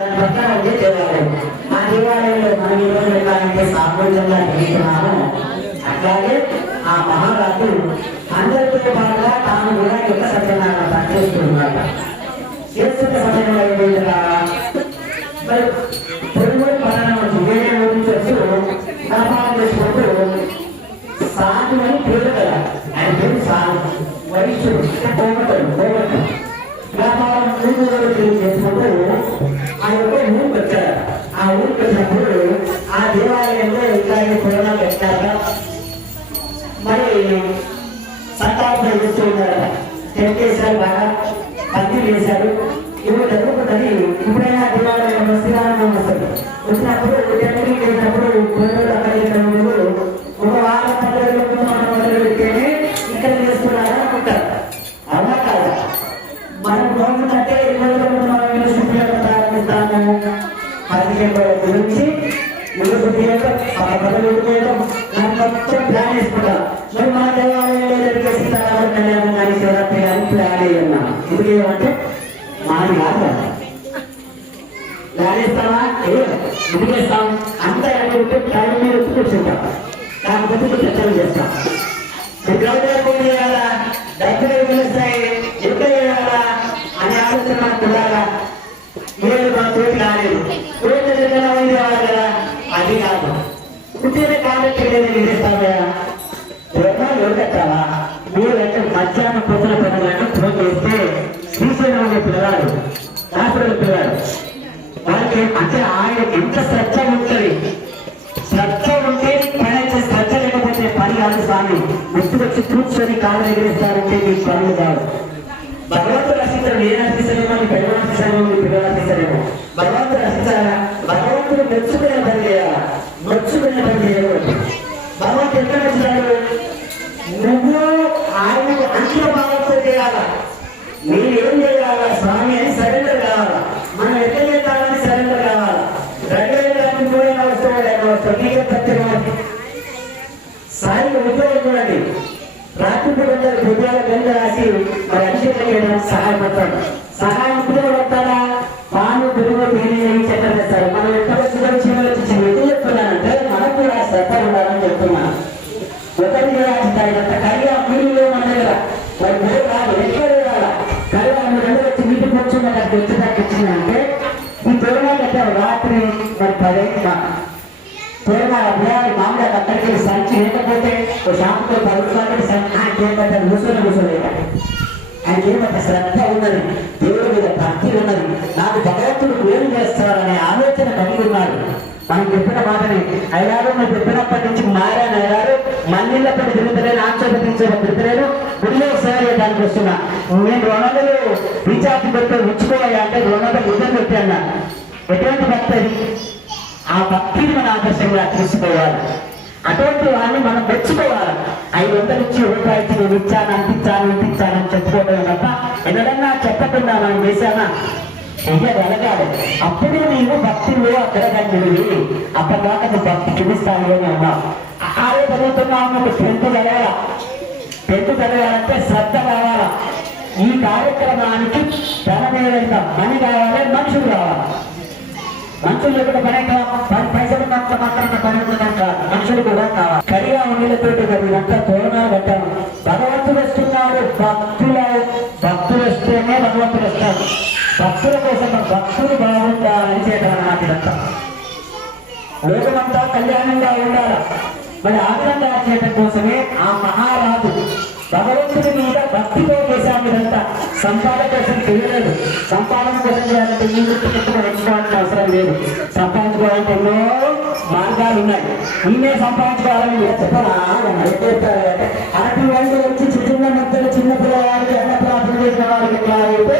దాని పక్కన ఉండే దేవాలయం ఆ దేవాలయంలో మనం ఈ రోజు ఎట్లాగంటే సామూహికంగా జీవిస్తున్నాము అట్లాగే ఆ మహారాజు అందరితో పాటుగా తాను కూడా యొక్క సత్యనారాయణ పనిచేస్తున్నాడు చేస్తున్న సమయంలో ఏమైందా మరి పొరుగురు పట్టణం నుంచి వేరే ఊరి నుంచి వచ్చి వ్యాపారం చేసుకుంటూ సాగు అని పేరు కదా ఆయన పేరు సాగు వైశ్యుడు అంటే పోగొట్టాడు పోగొట్టాడు వ్యాపారం మూడు రోజులు చేసుకుంటూ ఆ యొక్క ఊరికి వచ్చారు ఆ ఊరు పెట్టినప్పుడు ఆ దేవాలయంలో ఇట్లాగే పురాణాలు పెట్టాక మరి సంతాపం చేస్తూ ఉన్నారు టెంట్ వేశారు బాగా పందిరి వేశారు ఇవి తగ్గుతుంది ఇప్పుడైనా దేవాలయం శ్రీరామం వస్తుంది వచ్చినప్పుడు టెంట్ వేసినప్పుడు అక్కడ కాబట్టి నేను ఎవరికెట్టాలా మీరు అంటే మధ్యాహ్నం పొద్దున పిల్లలను ఫోన్ చేస్తే శ్రీశైలం అనే పిల్లగాడు హాస్పిటల్ పిల్లగాడు వాళ్ళకి అంటే ఆయన ఎంత శ్రద్ధ ఉంటుంది శ్రద్ధ ఉంటే పని అయితే శ్రద్ధ లేకపోతే పని కాదు స్వామి ముందు వచ్చి కూర్చొని కాళ్ళు ఎగిరిస్తారంటే మీకు పనులు కాదు భగవంతుడు నేను పిల్లలు భగవంతుడు భగవంతుడు మెచ్చుకునే పని చేయాలా మెచ్చుకునే పని చేయకూడదు భగవంతుడు ఎక్కడ వచ్చినాడు నువ్వు ఆయనకు అంకిత భావంతో చేయాలా? నేను ఏం చేయాలా? స్వామి అని సరెండర్ కావాలా? మనం ఎక్కడ చేద్దామని సరెండర్ కావాలా? రెండు వేల మూడు వేల వస్తాడు ఆయన నీకే ప్రత్యేకం సాయి ఉద్యోగం చూడండి. రాత్రి అందరు హృదయాల గంగ రాసి మరి అంత్యం చేయడానికి సహాయపడతాడు. సహాయం కూడా పాను ఉండాలని చెప్తున్నాను ఒకరికి మన దగ్గర. మరి మూడు కాదు ఎక్కడ వేయాలా వచ్చి మీటికి నాకు వచ్చేదాకా అంటే ఈ తోరణాలు కట్టారు రాత్రి మరి పదైంది మాకు తోరణాలు అభియాలు మామూలుగా అక్కడికి సంచి లేకపోతే ఓ షాపుతో పది సంచి ఆయన ఏమంటారు కూర్చొని కూర్చోలేక ఆయన ఏమంటే శ్రద్ధ ఉన్నది దేవుడి మీద భక్తి ఉన్నది. నాకు భగవంతుడు ఏం చేస్తారనే ఆలోచన కలిగి ఉన్నారు. మనం చెప్పిన మాటని అయ్యారు చెప్పిన ఆక్షేపించే తిరుగుతలేను గుడిలో దానికి వస్తున్నా. నేను రుణాలు రీఛార్జ్ పెట్టి ఉంచుకోవాలి అంటే రుణాలు వందలు నిజం పెట్టి ఎటువంటి భక్తి అది? ఆ భక్తిని మన ఆదర్శంగా తీసుకోవాలి. అటువంటి వాడిని మనం మెచ్చుకోవాలి. ఐదు వందలు ఇచ్చి రూపాయి ఇచ్చి నేను ఇచ్చాను అంటించాను అంటించాను అని చెప్పుకోవడం తప్ప ఎన్నడన్నా చెప్పకుండా మనం చేశానా చెయ్య వెలగాలి అప్పుడు నీవు భక్తిలో అక్కడ కంటివి అప్పటిదాకా నువ్వు భక్తి చూపిస్తాను అని అన్నావు ఆరే చదువుతున్నావు నువ్వు కలగాల పెద్ద పెరగాలంటే శ్రద్ధ కావాలా? ఈ కార్యక్రమానికి ధనం ఏదైనా మనీ కావాలి? మనుషులు కావాలి? మనుషులు లేకుండా పని అయితే పని పైసలు మాత్రం మాత్రం పని ఉండడం కాదు. మనుషులు కూడా కావాలి. కడిగా నీళ్ళతోటి ఇదంతా తోరణాలు కట్టాము భగవంతుడు వస్తున్నారు భక్తుల భక్తులు వస్తేనే భగవంతుడు వస్తాడు. భక్తుల కోసం భక్తులు బాగుండాలని చేయడం అన్నమాట ఇదంతా. లోకమంతా కళ్యాణంగా ఉండాలా? మరి ఆగ్రహం దాచేయటం కోసమే ఆ మహారాజు భగవంతుడి మీద భక్తితో చేశాము ఇదంతా. సంపాదన కోసం చేయలేదు. సంపాదన కోసం చేయాలంటే ఈ గుర్తు పెట్టుకుని వచ్చుకోవాల్సిన అవసరం లేదు. సంపాదించుకోవాలంటే ఎన్నో మార్గాలు ఉన్నాయి. నిన్నే సంపాదించుకోవాలని చెప్పరా అరటి వాళ్ళు వచ్చి చిన్న మధ్యలో చిన్న పిల్లవాడికి అన్న ప్రార్థన చేసిన వాళ్ళకి ఎట్లా అయితే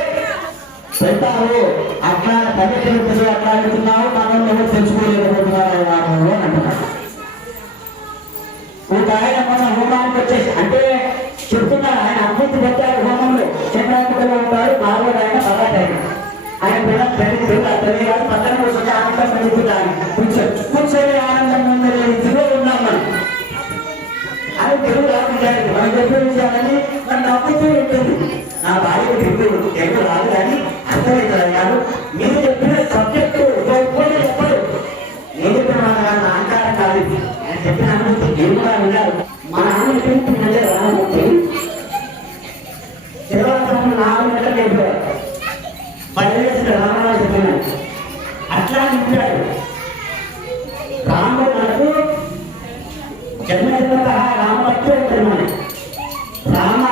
పెడతారు? అట్లా పర్యటన అట్లా అడుగుతున్నావు మనం ఎవరు తెలుసుకోలేకపోతున్నారు అంటున్నారు ఒక ఆయన మన హోమానికి వచ్చేసి అంటే చెప్తున్నారు ఆయన అభివృద్ధి పెట్టారు హోమంలో. చంద్రాంతిలో ఉంటారు మాధవుడు ఆయన పర్వత ఆయన పిల్ల తల్లి పిల్ల తల్లి కాదు పక్కన కూర్చొని ఆనందం పొందుతున్నాను కూర్చొని కూర్చొని ఆనందం పొందలే స్థితిలో ఉన్నాం మనం. అని తెలుగు రాకుండా మనం చెప్పిన విషయాలని నన్ను అప్పుతూ ఉంటుంది. నా భార్యకు తెలుగు తెలుగు రాదు కానీ అర్థమవుతారు మీరు చెప్పిన సబ్జెక్టు ఉపయోగపడి చెప్పరు. నేను చెప్పిన మాట అహంకారం కాదు. అమ్మగారు ఉన్నారు. మా నాన్న పెంచుకుంటే రామమూర్తి దేవతమ్మ నాలుగు గంటలు అయిపోయారు పదివేసిన రామరాజు చెప్పినాడు అట్లా చెప్పాడు రాముడు మనకు జన్మ జన్మత రామభక్తి ఉంటుంది రామ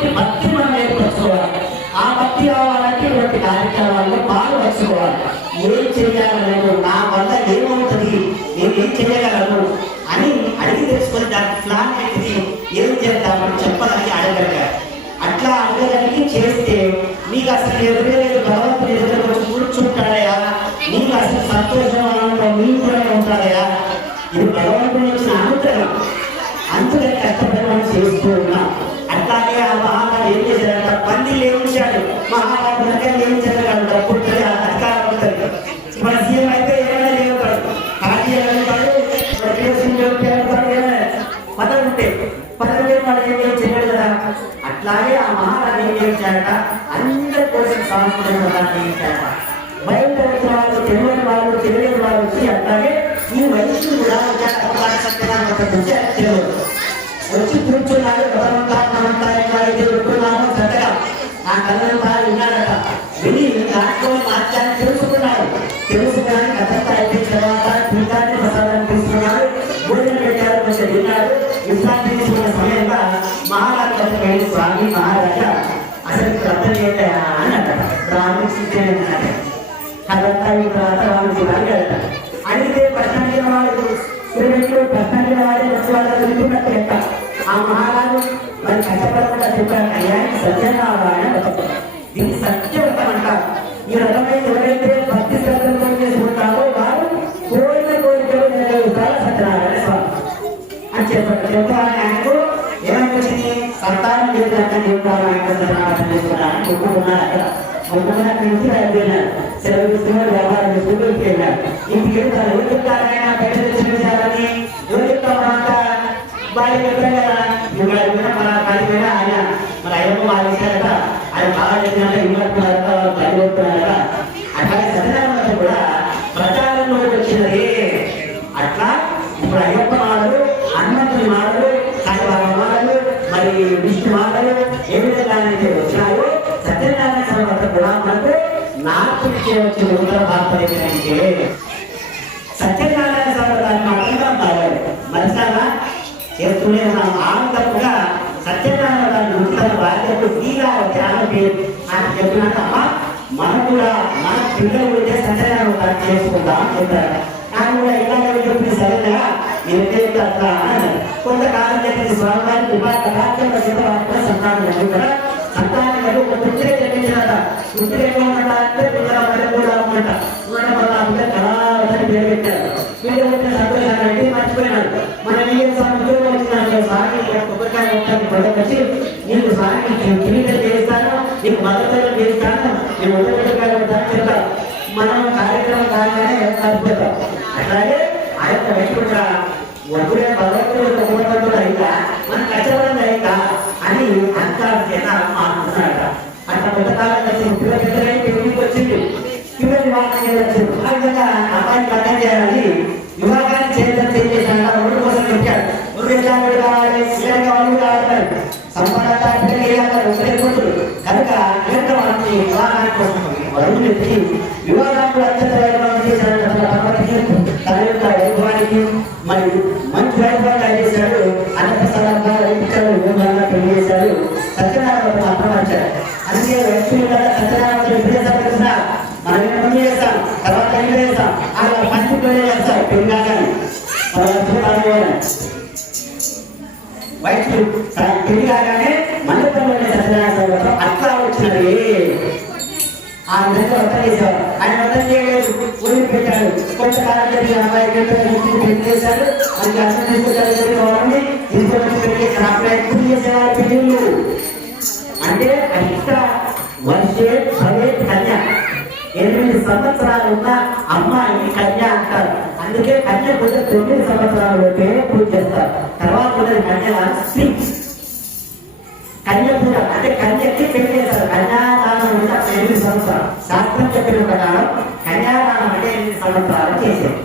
అటువంటి భక్తి మనం ఏర్పరచుకోవాలి ఆ భక్తి రావాలంటే ఇటువంటి కార్యక్రమాల్లో పాల్పరచుకోవాలి ఏం చేయాలనేది నా వల్ల ఏమవుతుంది? నేను ఏం చేయగలను అని అడిగి తెలుసుకొని దాని ప్లాన్ ఏంటిది? ఏం చేద్దామని చెప్పాలని అడగలిగారు అట్లా అడగడానికి చేస్తే మీకు అసలు ఎదురే లేదు భగవంతుని ఎదురు వచ్చి కూర్చుంటాడయా? నీకు అసలు సంతోషం ఆనందం నీకు కూడా ఉంటాడయా? ఇది భగవంతుని వచ్చిన అనుగ్రహం. అందుకని కష్టపడి మనం చేస్తూ ఉన్నాం. ఆ మహారాజు ఏం చేయించాడట అందరి కోసం సాంస్కృతిక పదార్థం చేయించాడట బయట వచ్చిన వాళ్ళు తెలియని వాళ్ళు తెలియని వాళ్ళు వచ్చి అట్లాగే ఈ వయస్సు కూడా సత్యనారాయణ నుంచి తెలియదు వచ్చి కూర్చున్నాడు గౌరవంతా ఎక్కడైతే పెట్టుకున్నామో చక్కగా ఆ కళ్ళంతా విన్నాడట తర్వాత రాముడు అడిగాడట అడిగితే ప్రశ్న అడిగిన వాడు శ్రీరెడ్డి ప్రశ్న అడిగిన వాడే వచ్చి వాళ్ళ తెలుసుకున్నట్టు ఆ మహారాజు మరి కష్టపడకుండా చెప్పారు అయ్యా ఇది సత్యనారాయణ వ్రతం దీన్ని సత్యవ్రతం అంటారు ఈ వ్రతమై ఎవరైతే భక్తి శ్రద్ధలతో చేసుకుంటారో వారు కోరిన కోరికలు నెరవేరుతారు సత్యనారాయణ స్వామి అని చెప్పారు చెప్పాలని ఆయనకు ఏమైపోయింది సంతానం లేదంటే దేవుడు ఆయన సత్యనారాయణ అక్కడ మొక్కుకున్నారు అక్కడ మొక్కుకున్న నుంచి బయలుదేరినారు సెలవు తీసుకున్నారు వ్యాపారం చేసుకుంటూ ఇంటికి వెళ్ళారు ఇంటికి వెళ్తారు ఎవరు చెప్తారు ఆయన బయట తెచ్చి విషయాలని ఎవరు చెప్తామంట బాగా చెప్పారు కదా ఇంకా మన కాలిపోయినా ఆయన మన అయ్యప్ప వాళ్ళు చేశారట ఆయన బాగా చేసినాక ఇవ్వట్లేదు నార్త్ నుంచి వచ్చిన ఉత్తర భారతదేశానికి సత్యనారాయణ సంప్రదాయం దాన్ని మాత్రం మారాడు మనసారా? చేస్తూనే ఉన్నాం ఆనందముగా సత్యనారాయణ ఉత్తర భారతకు భార్యకు తీరా ధ్యానం అని చెప్పినాక అమ్మా మనం కూడా మన పిల్లలు ఉంటే సత్యనారాయణ చేసుకుందాం అని చెప్పారు ఆయన కూడా ఇలాగే చెప్పి సరేనా నేను అట్లా కొంతకాలం చెప్పిన స్వామి ఉపాధి రాజ్యం సంతానం లేదు కదా సంతానం లేదు ఒక పుత్రే జన్మించినట పుత్రే ఏమన్నట అంటే పిల్లల మధ్య కూడా ఉన్నట మన వల్ల అంటే కళావతని పేరు పెట్టారు పేరు పెట్టిన సంతోషాన్ని అంటే మర్చిపోయినాడు మన స్వామి ఉద్యోగం వచ్చిన కొబ్బరికాయ ఉంటాను పడకొచ్చి నీకు కిరీటం చేస్తాను నీకు మద్దతు చేస్తాను నేను ఉంటాను చెప్తాను మనం కార్యక్రమం కాగానే సరిపోతాం అట్లాగే ఆ యొక్క వ్యక్తి భగవంతుడు మన అని అంటారు చేత మాట్లాడుతున్నాడట అట్లా కొంతకాలం పెళ్ళికి వచ్చింది. వివాహం చేయవచ్చు ఆ విధంగా పట్టం చేయాలి వివాహాన్ని చేసేసాక కోసం పెట్టాడు కావాలి. కావాలి కావాలి సంపద పిల్లలు కనుక ఇలాంటి కోసం వివాహానికి అత్యంత వైభవం చేశాడు తన యొక్క వైభవానికి మంచి వైభవంగా చేశాడు పెళ్ళి చేశాడు సత్యనారాయణ అర్థం వచ్చారు. అందుకే వ్యక్తులు కదా సత్యనారాయణ ఎప్పుడు చేస్తాం తెలుసా మనం ఏం చేస్తాం తర్వాత ఏం చేస్తాం అలా ఫస్ట్ పెళ్ళి చేస్తారు పెళ్ళి కాగానే మన లక్ష్మీ కాగానే వైద్యులు పెళ్ళి కాగానే మండపంలోనే సత్యనారాయణ అట్లా వచ్చినది ఆ విధంగా వ్రతం చేసేవారు ఆయన వ్రతం చేయలేదు. ఊరికి పెట్టాడు. కొంతకాలం జరిగిన అమ్మాయి పెళ్ళి చేశాడు. అది అర్థం తీసుకొచ్చాడు వాళ్ళని తీసుకొచ్చి పెళ్ళి చేశారు. అప్పుడు ఎప్పుడు చేసేవారు పెళ్ళిళ్ళు అంటే అంత వర్షే భవే కన్య. ఎనిమిది సంవత్సరాలు ఉన్న అమ్మాయి కన్య అంటారు. అందుకే కన్య కొంచెం తొమ్మిది సంవత్సరాలు పేరు పూజ చేస్తారు. తర్వాత ఉన్నది కన్య స్త్రీ. కన్య అంటే కన్యకి పెళ్ళి చేస్తారు. కన్యాదానం అంటే ఎనిమిది సంవత్సరాలు. శాస్త్రం చెప్పిన ప్రకారం కన్యాదానం అంటే ఎనిమిది సంవత్సరాలు చేసేది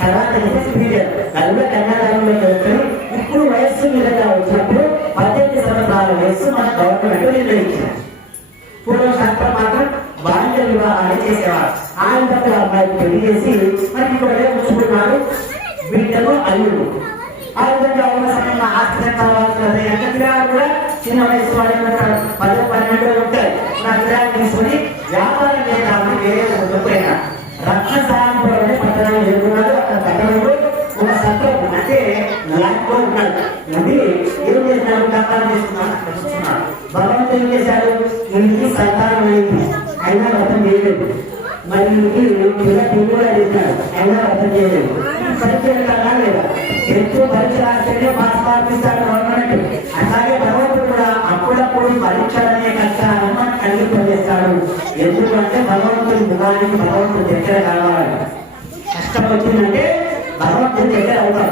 తర్వాత నెక్స్ట్ పీరియడ్ నలుగురు కన్యాదానంలో వెళ్తారు ఇప్పుడు వయస్సు విధంగా వచ్చినప్పుడు పద్దెనిమిది సంవత్సరాల వయస్సు మన గవర్నమెంట్ నిర్ణయించారు పూర్వ శాస్త్రం మాత్రం బాల్య వివాహాన్ని చేసేవారు. ఆయన తప్ప అమ్మాయికి పెళ్ళి చేసి మరి ఇక్కడ కూర్చుకున్నాడు బిడ్డలు అల్లుడు. ఆ విధంగా ఉన్న సమయంలో ఆస్తి కావాల్సిన ఎక్కడ కూడా చిన్న వయసు వాళ్ళు పది పన్నెండు ఉంటాయి నా విరాళం తీసుకొని వ్యాపారం చేద్దామని వేరే ఊరిపోయినా రత్న సాయంపురం పట్టణంలో ఎదుర్కొన్నాడు అక్కడ పట్టణంలో ఒక సత్రం అంటే ల్యాండ్ ఉన్నాడు. ఉండి ఏం చేశాడు? కట్టాలు చేస్తున్నాడు. అక్కడ భగవంతుడు ఏం చేశాడు? ఇంటికి సంతానం అయింది. అయినా అర్థం చేయలేదు. మరి ఇంటికి కూడా చేశాడు. అయినా అర్థం చేయలేదు. పరిచయం కదా లేదా? ఎక్కువ పరీక్ష రాస్తేనే పాస్ మార్పిస్తాడు గవర్నమెంట్. అలాగే భగవంతుడు ఎల్లప్పుడూ అప్పుడప్పుడు కష్టాలను కలిగిపజేస్తాడు ఎందుకంటే భగవంతుడి ముఖానికి భగవంతుడి దగ్గర కావాలి కష్టం వచ్చిందంటే భగవంతుడి దగ్గర అవుతాం.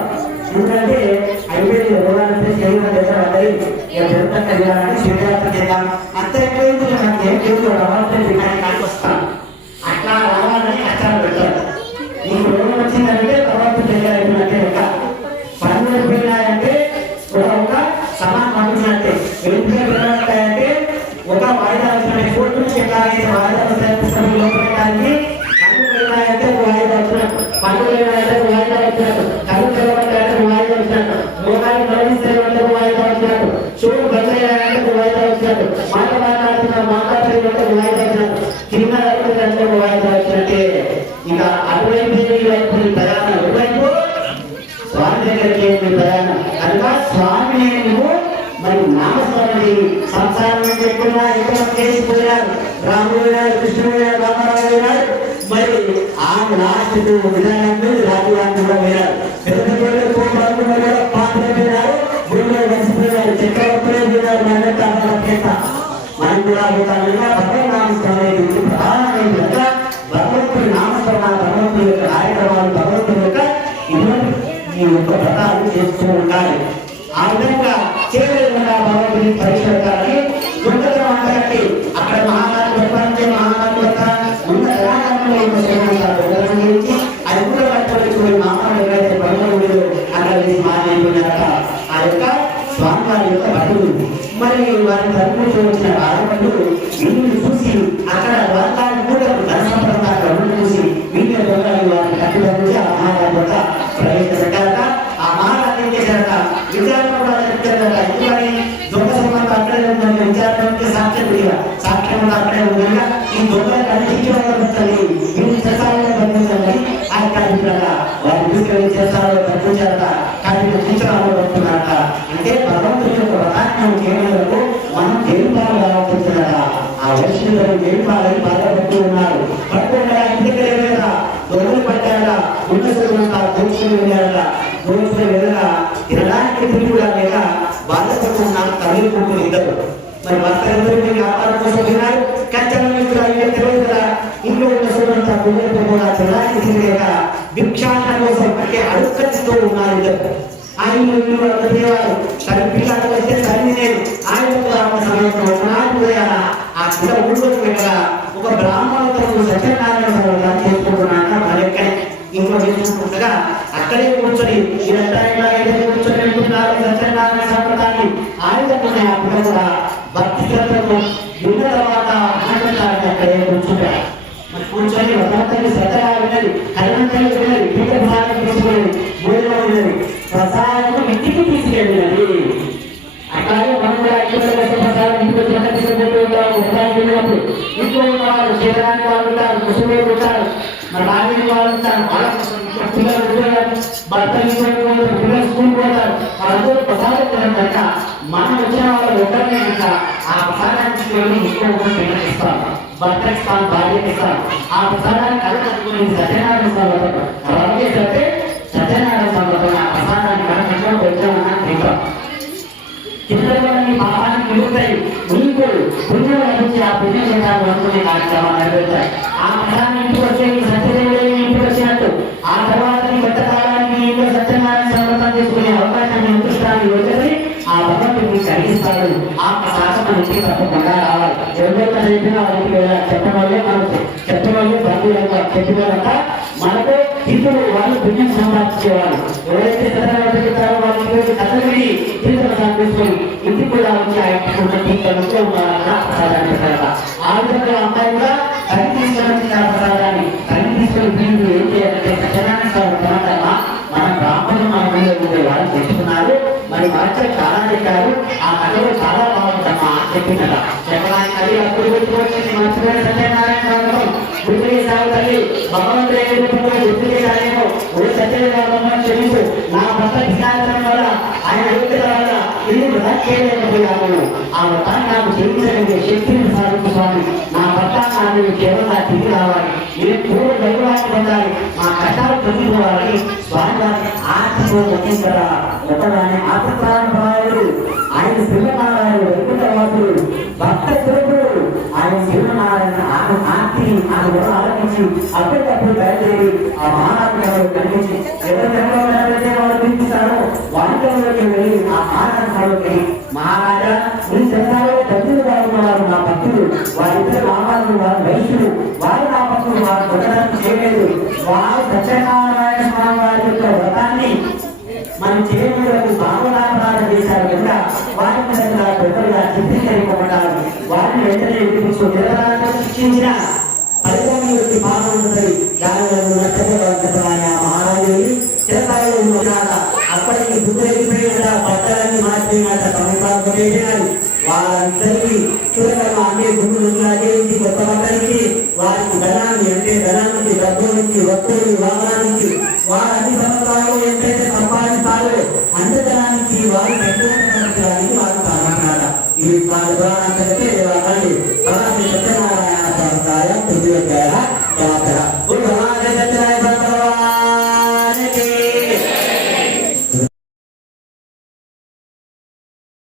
ఎందుకంటే అయిపోయింది రోగాలంటే శరీరం దగ్గర పడ్డది ఇక జరుగుతుంది శరీరాత్మ చేద్దాం అంత ఎక్కువైంది నాకు ఏం లేదు. భగవంతుడి విధానానికి వస్తాం అట్లా రావాలని కష్టాలు పెడతాం. వచ్చినట్టు ఈ యొక్క చేస్తూ ఉండాలి ఆ విధంగా చేయలేకుండా భగవంతుని పరీక్ష దుర్గత మాట్లాడి అక్కడ మహానాడు ప్రపంచ మహానాడు యొక్క ఉన్న తెలంగాణలో ఉన్న గురించి అది కూడా పట్టుకొని మహానాడు ఎవరైతే పనులు అక్కడ వేసి ఆ యొక్క స్వామివారి యొక్క బతులు మరి వారి తరపు వచ్చిన ఆడవాళ్ళు తినడానికి తిరిగి కూడా లేక బాధపడుతూ ఉన్నారు తల్లి కూతురు ఇద్దరు. మరి భర్తలందరూ మీరు వ్యాపారం కోసం వెళ్ళారు కష్టం మీకు అయ్యే తెలియదు కదా. ఇంట్లో ఉన్న సోమంతా కుటుంబం కూడా తినడానికి తిరిగేక భిక్షాటన కోసం అంటే అడుక్కచ్చితో ఉన్నారు ఇద్దరు. ఆయన ఇల్లు అడుగుతేవారు తన పిల్లలు వస్తే తల్లి నేను ఆయన కూడా సమయంలో ఒకనాడు ఆ పిల్ల ఊళ్ళోకి వెళ్ళగా ఒక బ్రాహ్మణులతో సత్యనారాయణ వ్రతం ఇంకో అక్కడే కూర్చొని ఇదంతా ఇలా ఇదే కూర్చొని వెళ్తున్నారు సత్యనారాయణ సంప్రదాయాన్ని. ఆ పిల్ల కూడా భక్తి శ్రద్ధలు విన్న తర్వాత ఆనందాన్ని అక్కడే కూర్చుంటారు. మరి కూర్చొని వ్రతానికి శ్రద్ధగా విన్నది కరుణంగా విన్నది పీఠ భాగం తీసుకున్నది భోజనం విన్నది ప్రసాదం ఇంటికి తీసుకెళ్ళినది అట్లాగే మనం కూడా ఐక్యత కోసం ప్రసాదం ఇంటికి వచ్చిన తీసుకుంటూ ఉంటాం ఒకసారి వెళ్ళినప్పుడు ఇంట్లో ఉన్న వాళ్ళు శరీరానికి వాళ్ళు ఉంటారు కుటుంబం ఉంటారు మరి రాజకీయ వాళ్ళు ఉంటారు వాళ్ళ కోసం ఇంట్లో పిల్లలు ఉద్యోగాలు భర్త స్కూల్ పోతారు వాళ్ళందరూ ప్రసాదం తినక మనం వచ్చిన వాళ్ళు ఒకరినే కనుక ఆ ప్రసాదాన్ని తీసుకొని ఇంట్లో ఒకరు ఇస్తాం భర్త ఇస్తాం భార్య ఇస్తాం ఆ ప్రసాదాన్ని కథ కట్టుకుని సత్యనారాయణ స్వామి అలాగే సత్య సత్యనారాయణ స్వామి ఆ ప్రసాదాన్ని కథ కట్టుకొని వచ్చామన్నా తింటాం చిత్రపటాన్ని పాపాన్ని నిలుగుతాయి నీకు పుణ్యం లభించి ఆ కార్యక్రమాలు ఆ ఇంటికి వచ్చే సత్యదేవుడే ఇంటికి వచ్చినట్టు. ఆ తర్వాత నీ సత్యనారాయణ సమర్పణ చేసుకునే అవకాశాన్ని అదృష్టాన్ని వచ్చేసి ఆ భగవంతుడిని కలిగిస్తాడు. ఆ ప్రసాదం మన ఇంటికి తప్పకుండా రావాలి. ఎవరైతే చెప్పిన వాళ్ళకి వెళ్ళాలి చెప్పిన వాళ్ళే మనం చెప్పిన వాళ్ళు బంధువులంతా చెప్పిన వాళ్ళంతా చెప్పిందట. చెప్పడానికి అది అప్పుడు గుర్తుకొచ్చింది మర్చిపోయిన సత్యనారాయణ స్వామి గుర్తుకి సాగు తల్లి భగవంతుడి రూపంలో గుర్తుకి సాగేమో. ఓ సత్యనారాయణ క్షమించు నా భర్త పిశాచనం వల్ల ఆయన యోగ్యత వల్ల ఇల్లు చేయలేకపోయాము ఆ వ్రతాన్ని నాకు చెల్లించగలిగే శక్తిని సాధించు స్వామి. నా భర్త నాకు కేవలం తిరిగి రావాలి. నేను పూర్వ దైవాన్ని పొందాలి. మా కష్టాలు తొలగిపోవాలని స్వామి వారిని ఆత్మతో మొక్కించరా ఆత్మప్రాణభావుడు ఆయన శ్రీనారాయణ వైకుంఠవాసుడు భక్త స్వరూపుడు ఆయన శ్రీనారాయణ ఆత్మ ఆర్తి ఆ గుణ ఆలోచించి అప్పటికప్పుడు బయలుదేరి ఆ మహారాజు కనిపించి ఎవరు వాళ్ళు పిలిపిస్తారో వారిలోకి వెళ్ళి ఆ శిక్షించిన ఫలితాన్ని వచ్చి బాధ మహారాజు చిరకాలలో ఉన్నాడ అప్పటికి బుద్ధి ఎగిపోయినట పట్టాలన్నీ మారిపోయినట